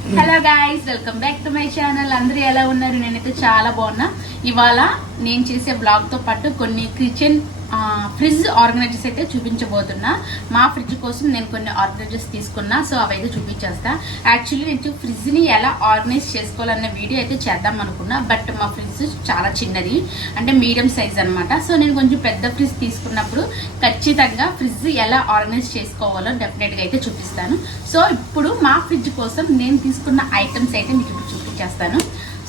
Hello guys, welcome back to my channel. అందరూ ఎలా ఉన్నారు? నేనైతే చాలా బాగున్నా. ఇవాళ నేను చేసే బ్లాగ్ తో పాటు కొన్ని కిచెన్ ఫ్రిడ్జ్ ఆర్గనైజర్స్ అయితే చూపించబోతున్నా. మా ఫ్రిడ్జ్ కోసం నేను కొన్ని ఆర్గనైజర్స్ తీసుకున్నా, సో అవైతే చూపించేస్తా. యాక్చువల్లీ నేను ఫ్రిడ్జ్ ని ఎలా ఆర్గనైజ్ చేసుకోవాలన్న వీడియో అయితే చేద్దాం అనుకున్నా, బట్ మా ఫ్రిడ్జ్ చాలా చిన్నది, అంటే మీడియం సైజ్ అనమాట. సో నేను కొంచెం పెద్ద ఫ్రిడ్జ్ తీసుకున్నప్పుడు ఖచ్చితంగా ఫ్రిడ్జ్ ఎలా ఆర్గనైజ్ చేసుకోవాలో డెఫినెట్ గా అయితే చూపిస్తాను. సో ఇప్పుడు మా ఫ్రిడ్జ్ కోసం నేను తీసుకున్న ఐటమ్స్ అయితే మీకు ఇప్పుడు చూపించేస్తాను.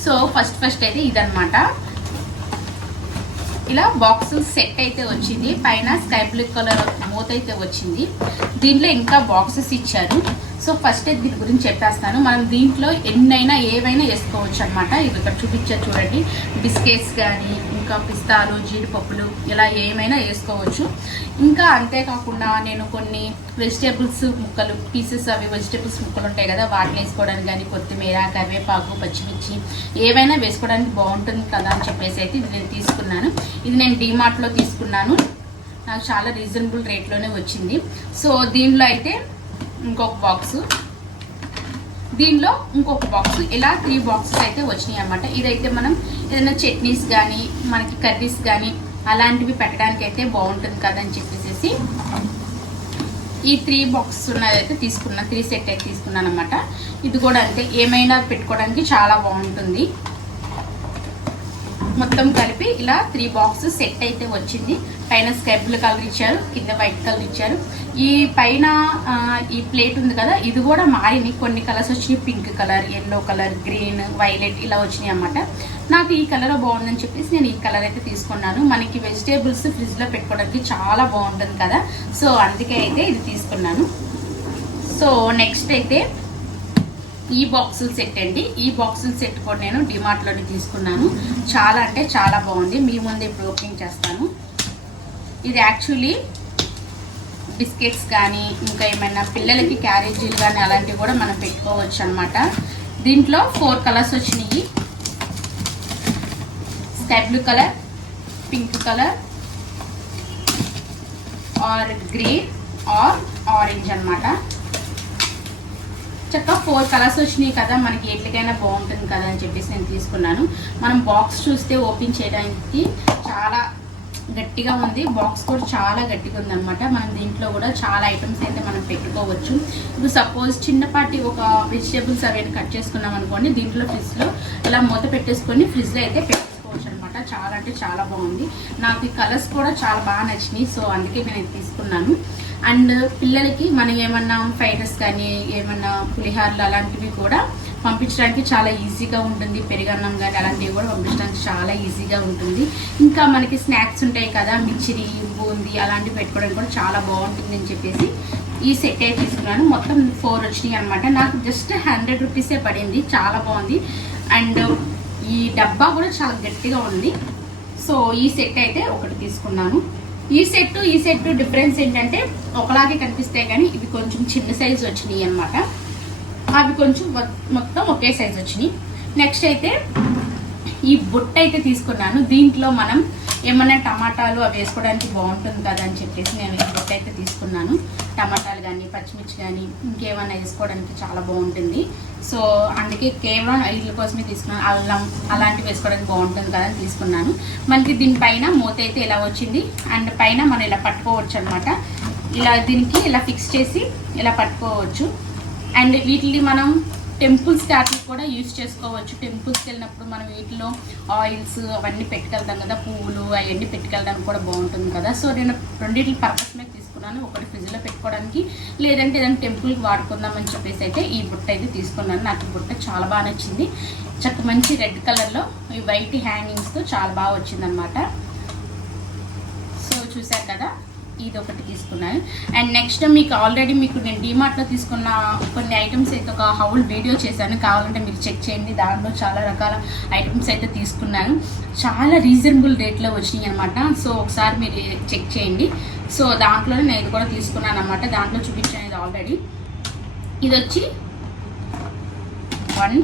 సో ఫస్ట్ అయితే ఇదనమాట. ఇలా బాక్స్ సెట్ అయితే వచ్చింది. పైన స్కై బ్లూ కలర్ మూత అయితే వచ్చింది. దీంట్లో ఇంకా బాక్సెస్ ఇచ్చారు. సో ఫస్ట్ అయితే దీని గురించి చెప్పేస్తాను. మనం దీంట్లో ఎన్నైనా ఏవైనా వేసుకోవచ్చు అనమాట. ఇది ఇక్కడ చూపించారు చూడండి. బిస్కెట్స్ కానీ ఇంకా పిస్తాలు, జీడిపప్పులు ఇలా ఏమైనా వేసుకోవచ్చు. ఇంకా అంతేకాకుండా నేను కొన్ని వెజిటేబుల్స్ ముక్కలు పీసెస్, అవి వెజిటేబుల్స్ ముక్కలు ఉంటాయి కదా, వాటిని వేసుకోవడానికి కానీ కొత్తిమీర, కరివేపాకు, పచ్చిమిర్చి ఏవైనా వేసుకోవడానికి బాగుంటుంది కదా అని చెప్పేసి అయితే ఇది నేను తీసుకున్నాను. ఇది నేను డీమార్ట్లో తీసుకున్నాను. నాకు చాలా రీజనబుల్ రేట్లోనే వచ్చింది. సో దీనిలో అయితే ఇంకొక బాక్స్, దీనిలో ఇంకొక బాక్స్, ఇలా 3 బాక్సెస్ అయితే వచ్చినాయి అన్నమాట. ఇదైతే మనం ఏదైనా చట్నీస్ కానీ మనకి కర్రీస్ కానీ అలాంటివి పెట్టడానికి అయితే బాగుంటుంది కదని చెప్పేసి ఈ 3 బాక్సెస్ ఉన్నదైతే తీసుకున్నా. 3 సెట్ అయితే తీసుకున్నాను అనమాట. ఇది కూడా అంతే, ఏమైనా పెట్టుకోవడానికి చాలా బాగుంటుంది. మొత్తం కలిపి ఇలా 3 బాక్సెస్ సెట్ అయితే వచ్చింది. పైన స్కై బ్లూ కలర్ ఇచ్చారు, కింద వైట్ కలర్ ఇచ్చారు. ఈ పైన ఈ ప్లేట్ ఉంది కదా, ఇది కూడా మారినాయి. కొన్ని కలర్స్ వచ్చినాయి, pink colour, yellow colour, green, violet ఇలా వచ్చినాయి అన్నమాట. నాకు ఈ కలర్ బాగుందని చెప్పేసి నేను ఈ కలర్ అయితే తీసుకున్నాను. మనకి వెజిటేబుల్స్ ఫ్రిడ్జ్ లో పెట్టుకోవడానికి చాలా బాగుంటుంది కదా, సో అందుకే అయితే ఇది తీసుకున్నాను. సో నెక్స్ట్ అయితే ఈ బాక్సుల సెట్ అండి. ఈ బాక్సుల సెట్ కూడా నేను డిమార్ట్ లోనే తీసుకున్నాను. చాలా అంటే చాలా బాగుంది. మీ ముందే ఇప్పుడు ఓపెనింగ్ చేస్తాను. ఇది యాక్చువల్లీ బిస్కెట్స్ కానీ ఇంకా ఏమైనా పిల్లలకి క్యారేజీలు కానీ అలాంటివి కూడా మనం పెట్టుకోవచ్చు అనమాట. దీంట్లో 4 కలర్స్ వచ్చినాయి. Sky blue colour, pink colour, or green or orange అనమాట. చక్కగా 4 కలర్స్ వచ్చినాయి కదా, మనకి ఎట్లకైనా బాగుంటుంది కదా అని చెప్పేసి నేను తీసుకున్నాను. మనం బాక్స్ చూస్తే ఓపెన్ చేయడానికి చాలా గట్టిగా ఉంది. బాక్స్ కూడా చాలా గట్టిగా ఉంది అనమాట. మనం దీంట్లో కూడా చాలా ఐటమ్స్ అయితే మనం పెట్టుకోవచ్చు. ఇప్పుడు సపోజ్ చిన్నపాటి ఒక వెజిటేబుల్స్ అవన్నీ కట్ చేసుకున్నాం అనుకోండి, దీంట్లో ఫ్రిడ్జ్లో ఇలా మూత పెట్టేసుకొని ఫ్రిడ్జ్లో అయితే పెట్టుకోవచ్చు అనమాట. చాలా అంటే చాలా బాగుంది. నాకు ఈ కలర్స్ కూడా చాలా బాగా నచ్చినాయి, సో అందుకే నేను తీసుకున్నాను. అండ్ పిల్లలకి మనం ఏమన్నా ఫ్రైడ్ రైస్ కానీ ఏమన్నా పులిహార్లు అలాంటివి కూడా పంపించడానికి చాలా ఈజీగా ఉంటుంది. పెరుగన్నం కానీ అలాంటివి కూడా పంపించడానికి చాలా ఈజీగా ఉంటుంది. ఇంకా మనకి స్నాక్స్ ఉంటాయి కదా, మిర్చిరి, బూందీ అలాంటివి పెట్టుకోవడానికి కూడా చాలా బాగుంటుంది అని చెప్పేసి ఈ సెట్ అయితే తీసుకున్నాను. మొత్తం 4 వచ్చినాయి అనమాట. నాకు జస్ట్ 100 రూపీసే పడింది. చాలా బాగుంది. అండ్ ఈ డబ్బా కూడా చాలా గట్టిగా ఉంది. సో ఈ సెట్ అయితే ఒకటి తీసుకున్నాను. ఈ సెట్ డిఫరెన్స్ ఏంటంటే ఒకలాగే కనిపిస్తాయి కానీ ఇవి కొంచెం చిన్న సైజు వచ్చినాయి అనమాట. అవి కొంచెం మొత్తం ఒకే సైజు వచ్చినాయి. నెక్స్ట్ అయితే ఈ బుట్ట అయితే తీసుకున్నాను. దీంట్లో మనం ఏమన్నా టమాటాలు అవి వేసుకోవడానికి బాగుంటుంది కదా అని చెప్పేసి నేను ఈ బుట్ట అయితే తీసుకున్నాను. టమాటాలు కానీ పచ్చిమిర్చి కానీ ఇంకేమైనా వేసుకోవడానికి చాలా బాగుంటుంది. సో అందుకే కేవలం వీటి కోసమే తీసుకున్నాను. అల్లం అలాంటివి వేసుకోవడానికి బాగుంటుంది కదా అని తీసుకున్నాను. మనకి దీనిపైన మూత అయితే ఇలా వచ్చింది. అండ్ పైన మనం ఇలా పట్టుకోవచ్చు అనమాట. ఇలా దీనికి ఇలా ఫిక్స్ చేసి ఇలా పట్టుకోవచ్చు. అండ్ వీటిని మనం టెంపుల్స్ స్టార్ట్కి కూడా యూజ్ చేసుకోవచ్చు. టెంపుల్స్కి వెళ్ళినప్పుడు మనం వీటిలో ఆయిల్స్ అవన్నీ పెట్టుకెళ్తాం కదా, పువ్వులు అవన్నీ పెట్టుకెళ్ళడానికి కూడా బాగుంటుంది కదా. సో నేను రెండింటి పర్పస్ మీద తీసుకున్నాను. ఒకటి ఫ్రిడ్జ్లో పెట్టుకోవడానికి, లేదంటే ఏదైనా టెంపుల్కి వాడుకుందామని చెప్పేసి అయితే ఈ బుట్ట అయితే తీసుకున్నాను. నాకు ఈ బుట్ట చాలా బాగా నచ్చింది. చక్క మంచి రెడ్ కలర్లో ఈ వైట్ హ్యాంగింగ్స్తో చాలా బాగా వచ్చిందనమాట. సో చూసారు కదా, ఇది ఒకటి తీసుకున్నాను. అండ్ నెక్స్ట్ మీకు ఆల్రెడీ నేను డీమార్ట్లో తీసుకున్న కొన్ని ఐటమ్స్ అయితే ఒక హౌల్ వీడియో చేశాను, కావాలంటే మీరు చెక్ చేయండి. దాంట్లో చాలా రకాల ఐటమ్స్ అయితే తీసుకున్నాను. చాలా రీజనబుల్ రేట్లో వచ్చినాయి అనమాట. సో ఒకసారి మీరు చెక్ చేయండి. సో దాంట్లోనే నేను ఇది కూడా తీసుకున్నాను అనమాట. దాంట్లో చూపించాను ఇది ఆల్రెడీ. ఇది వచ్చి 1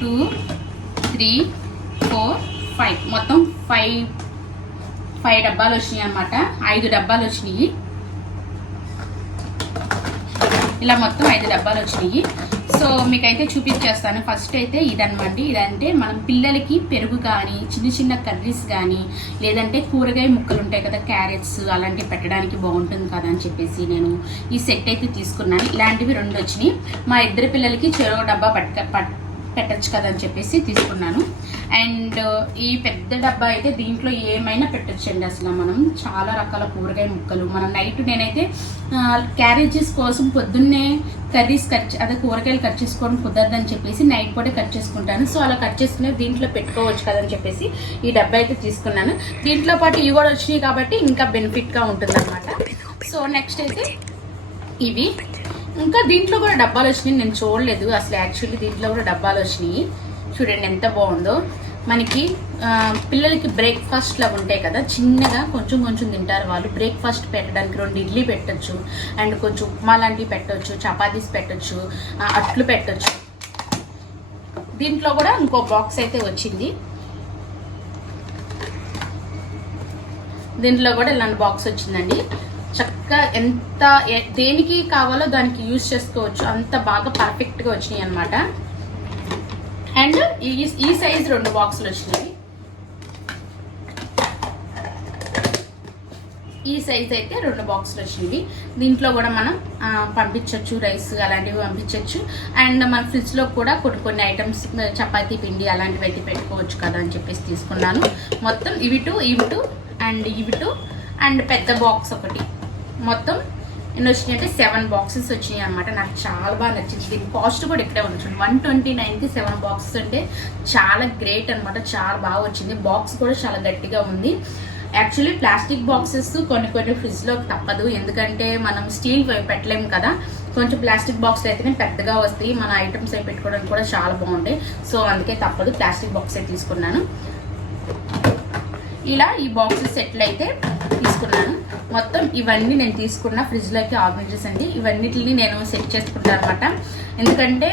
2 3 4 5 మొత్తం 5 డబ్బాలు వచ్చినాయి అనమాట. 5 డబ్బాలు వచ్చినాయి. ఇలా మొత్తం 5 డబ్బాలు వచ్చినాయి. సో సో మీకైతే చూపించేస్తాను. ఫస్ట్ అయితే ఇదనమాట. ఇదంటే మనం పిల్లలకి పెరుగు కానీ చిన్న చిన్న కర్రీస్ కానీ లేదంటే కూరగాయ ముక్కలు ఉంటాయి కదా, క్యారెట్స్ అలాంటివి పెట్టడానికి బాగుంటుంది కదా అని చెప్పేసి నేను ఈ సెట్ అయితే తీసుకున్నాను. ఇలాంటివి 2 వచ్చినాయి. మా ఇద్దరు పిల్లలకి చెరో డబ్బా పెట్టచ్చు కదా అని చెప్పేసి తీసుకున్నాను. అండ్ ఈ పెద్ద డబ్బా అయితే దీంట్లో ఏమైనా పెట్టచ్చండి. అసలు మనం చాలా రకాల కూరగాయ ముక్కలు మనం నేనైతే క్యారేజెస్ కోసం పొద్దున్నే కర్రీస్ అదే కూరగాయలు కట్ చేసుకోవడం కుదరదని చెప్పేసి నైట్ కూడా కట్ చేసుకుంటాను. సో అలా కట్ చేసుకునే దీంట్లో పెట్టుకోవచ్చు కదని చెప్పేసి ఈ డబ్బా అయితే తీసుకున్నాను. దీంట్లో పాటు ఇవి కూడా వచ్చినాయి కాబట్టి ఇంకా బెనిఫిట్గా ఉంటుంది అనమాట. సో నెక్స్ట్ అయితే ఇవి ఇంకా దీంట్లో కూడా డబ్బాలు వచ్చినాయి. నేను చూడలేదు అసలు. యాక్చువల్లీ దీంట్లో కూడా డబ్బాలు వచ్చినాయి. చూడండి ఎంత బాగుందో. మనకి పిల్లలకి బ్రేక్ఫాస్ట్ లాగా ఉంటాయి కదా, చిన్నగా కొంచెం కొంచెం తింటారు వాళ్ళు. బ్రేక్ఫాస్ట్ పెట్టడానికి 2 ఇడ్లీ పెట్టచ్చు, అండ్ కొంచెం ఉప్మా లాంటివి పెట్టచ్చు, చపాతీస్ పెట్టచ్చు, అట్లు పెట్టచ్చు. దీంట్లో కూడా ఇంకో బాక్స్ అయితే వచ్చింది. దీంట్లో కూడా ఇలాంటి బాక్స్ వచ్చిందండి. చక్కగా ఎంత దేనికి కావాలో దానికి యూజ్ చేసుకోవచ్చు. అంత బాగా పర్ఫెక్ట్గా వచ్చినాయి అనమాట. అండ్ ఈ సైజ్ 2 బాక్సులు వచ్చినాయి. ఈ సైజ్ అయితే 2 బాక్సులు వచ్చినవి. దీంట్లో కూడా మనం పంపించవచ్చు, రైస్ అలాంటివి పంపించవచ్చు. అండ్ మన ఫ్రిడ్జ్లో కూడా కొన్ని ఐటమ్స్ చపాతీ పిండి అలాంటివి అయితే పెట్టుకోవచ్చు కదా అని చెప్పేసి తీసుకున్నాను. మొత్తం ఇవి టూ అండ్ ఇవి 2 అండ్ పెద్ద బాక్స్ ఒకటి. మొత్తం ఎన్ని వచ్చినాయి అంటే 7 బాక్సెస్ వచ్చినాయి అనమాట. నాకు చాలా బాగా నచ్చింది. దీని కాస్ట్ కూడా ఇక్కడే ఉంది. 129కి 7 బాక్సెస్ అంటే చాలా గ్రేట్ అనమాట. చాలా బాగా వచ్చింది. బాక్స్ కూడా చాలా గట్టిగా ఉంది. యాక్చువల్లీ ప్లాస్టిక్ బాక్సెస్ కొన్ని ఫ్రిడ్జ్లో తప్పదు, ఎందుకంటే మనం స్టీల్ పెట్టలేము కదా. కొంచెం ప్లాస్టిక్ బాక్స్ అయితేనే పెద్దగా వస్తాయి, మన ఐటమ్స్ అవి పెట్టుకోవడానికి కూడా చాలా బాగుంటాయి. సో అందుకే తప్పదు, ప్లాస్టిక్ బాక్స్ అయితే తీసుకున్నాను. ఇలా ఈ బాక్సెస్ సెట్లు అయితే తీసుకున్నాను. మొత్తం ఇవన్నీ నేను తీసుకున్న ఫ్రిడ్జ్లోకి ఆర్గనైజర్స్ అండి. ఇవన్నిటిని నేను సెట్ చేసుకుంటాను అనమాట. ఎందుకంటే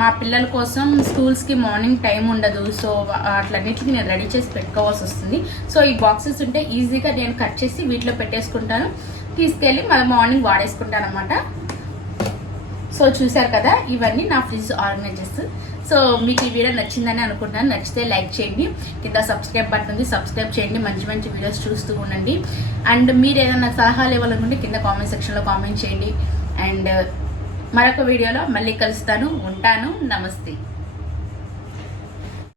మా పిల్లల కోసం స్కూల్స్కి మార్నింగ్ టైం ఉండదు. సో అట్లన్నిటిని నేను రెడీ చేసి పెట్టుకోవాల్సి వస్తుంది. సో ఈ బాక్సెస్ ఉంటే ఈజీగా నేను కట్ చేసి వీటిలో పెట్టేసుకుంటాను, తీసుకెళ్ళి మళ్ళీ మార్నింగ్ వాడేసుకుంటాను అనమాట. సో చూసారు కదా, ఇవన్నీ నా ఫ్రిడ్జ్ ఆర్గనైజర్స్. సో మీకు ఈ వీడియో నచ్చిందని అనుకుంటున్నాను. నచ్చితే లైక్ చేయండి, కింద సబ్స్క్రైబ్ బటన్ ఉంది, సబ్స్క్రైబ్ చేయండి. మంచి మంచి వీడియోస్ చూస్తూ ఉండండి. అండ్ మీరు ఏదైనా సలహాలు ఇవ్వాలనుకుంటే కింద కామెంట్ సెక్షన్లో కామెంట్ చేయండి. అండ్ మరొక వీడియోలో మళ్ళీ కలుస్తాను. ఉంటాను. నమస్తే.